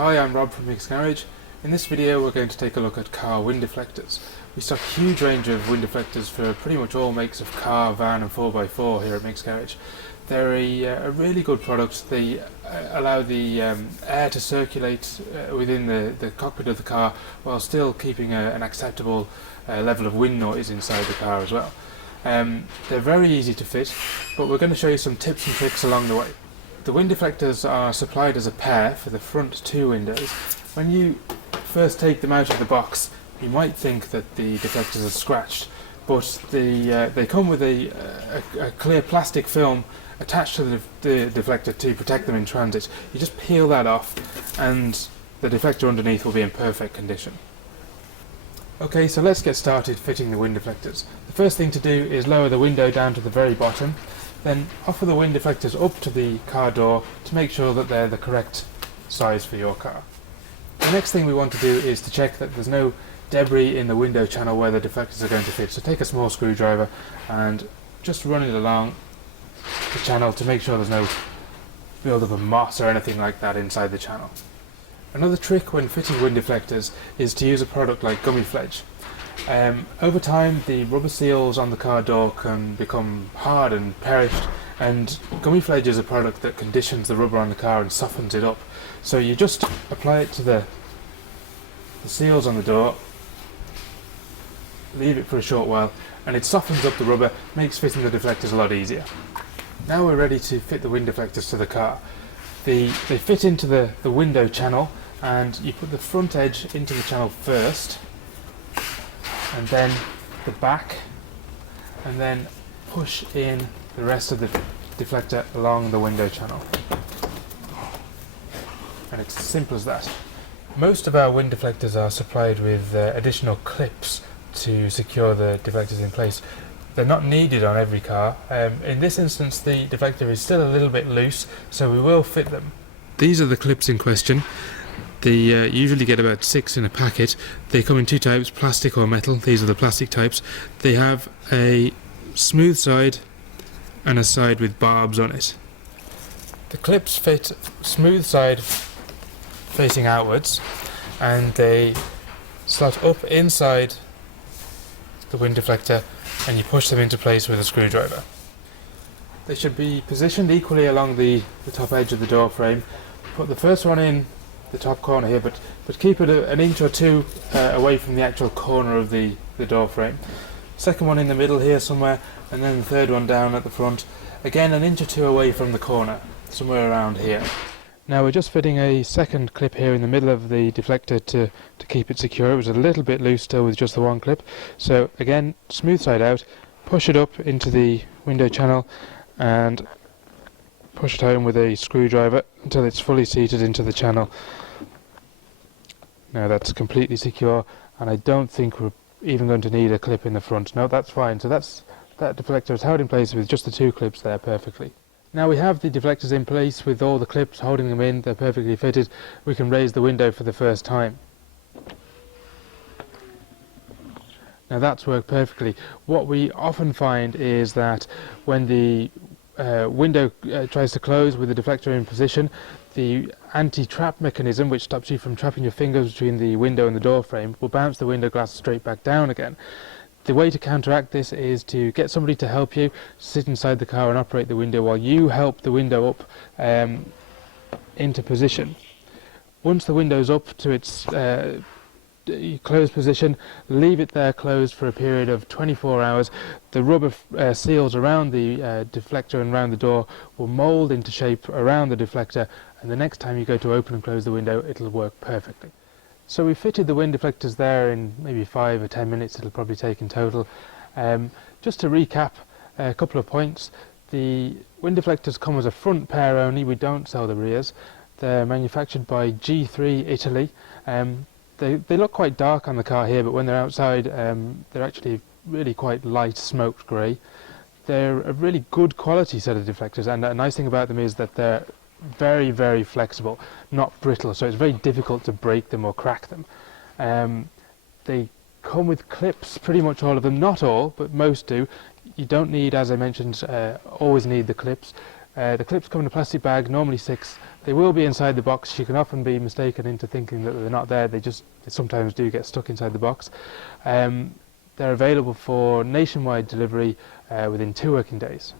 Hi, I'm Rob from MicksGarage. In this video we're going to take a look at car wind deflectors. We stock a huge range of wind deflectors for pretty much all makes of car, van and 4x4 here at MicksGarage. They're a really good product. They allow the air to circulate within the cockpit of the car while still keeping an acceptable level of wind noise inside the car as well. They're very easy to fit, but we're going to show you some tips and tricks along the way. The wind deflectors are supplied as a pair for the front two windows. When you first take them out of the box, you might think that the deflectors are scratched, but they come with a clear plastic film attached to the deflector to protect them in transit. You just peel that off and the deflector underneath will be in perfect condition. Okay, so let's get started fitting the wind deflectors. The first thing to do is lower the window down to the very bottom, then offer the wind deflectors up to the car door to make sure that they're the correct size for your car. The next thing we want to do is to check that there's no debris in the window channel where the deflectors are going to fit. So take a small screwdriver and just run it along the channel to make sure there's no build-up of moss or anything like that inside the channel. Another trick when fitting wind deflectors is to use a product like gummy fledge. Over time the rubber seals on the car door can become hard and perished, and gummy fledge is a product that conditions the rubber on the car and softens it up. So you just apply it to the seals on the door, leave it for a short while, and it softens up the rubber, makes fitting the deflectors a lot easier. Now we're ready to fit the wind deflectors to the car. They fit into the window channel, and you put the front edge into the channel first, and then the back, and then push in the rest of the deflector along the window channel. And it's as simple as that. Most of our wind deflectors are supplied with additional clips to secure the deflectors in place. They're not needed on every car. In this instance the deflector is still a little bit loose, so we will fit them. These are the clips in question. They usually get about 6 in a packet. They come in two types, plastic or metal. These are the plastic types. They have a smooth side and a side with barbs on it. The clips fit smooth side facing outwards, and they slot up inside the wind deflector, and you push them into place with a screwdriver. They should be positioned equally along the top edge of the door frame. Put the first one in the top corner here, but keep it an inch or two away from the actual corner of the door frame. Second one in the middle here somewhere, and then the third one down at the front, again an inch or two away from the corner, somewhere around here. Now we're just fitting a second clip here in the middle of the deflector to keep it secure. It was a little bit loose still with just the one clip, so again smooth side out, push it up into the window channel and push it home with a screwdriver until it's fully seated into the channel. Now that's completely secure, and I don't think we're even going to need a clip in the front. No, that's fine. So that deflector is held in place with just the two clips there perfectly. Now we have the deflectors in place with all the clips holding them in, they're perfectly fitted. We can raise the window for the first time. Now that's worked perfectly. What we often find is that when the window tries to close with the deflector in position, the anti-trap mechanism, which stops you from trapping your fingers between the window and the door frame, will bounce the window glass straight back down again. The way to counteract this is to get somebody to help you sit inside the car and operate the window while you help the window up into position. Once the window's up to its closed position, leave it there closed for a period of 24 hours. The rubber seals around the deflector and around the door will mould into shape around the deflector, and the next time you go to open and close the window it'll work perfectly. So we fitted the wind deflectors there in maybe 5 or 10 minutes it'll probably take in total. Just to recap a couple of points, the wind deflectors come as a front pair only, we don't sell the rears. They're manufactured by G3 Italy. They look quite dark on the car here, but when they're outside they're actually really quite light smoked grey. They're a really good quality set of deflectors, and a nice thing about them is that they're very, very flexible, not brittle, so it's very difficult to break them or crack them. They come with clips, pretty much all of them, not all, but most do. You don't need, as I mentioned, always need the clips. The clips come in a plastic bag, normally 6. They will be inside the box. You can often be mistaken into thinking that they're not there. They sometimes do get stuck inside the box. They're available for nationwide delivery within 2 working days.